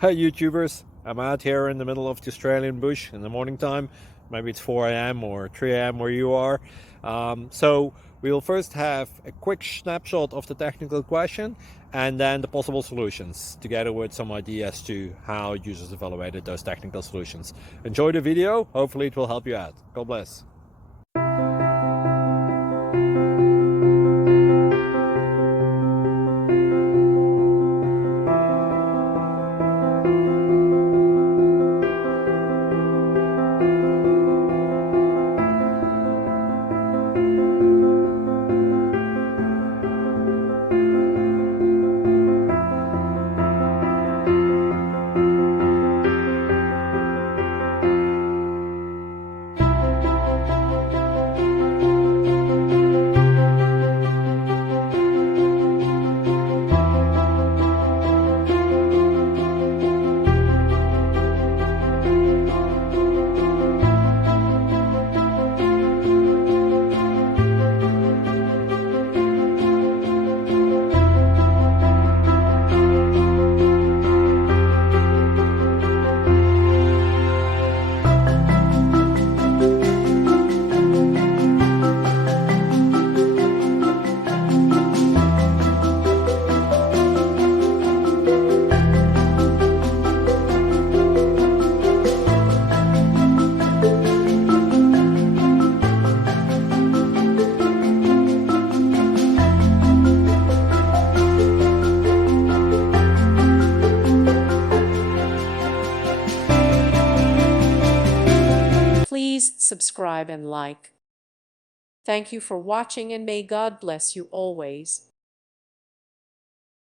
Hi YouTubers, I'm out here in the middle of the Australian bush in the morning time. Maybe it's 4 a.m. or 3 a.m. where you are. So we'll first have a quick snapshot of the technical question and then the possible solutions, together with some ideas to how users evaluated those technical solutions. Enjoy the video, hopefully it will help you out. God bless. Please subscribe and like. Thank you for watching, and may God bless you always.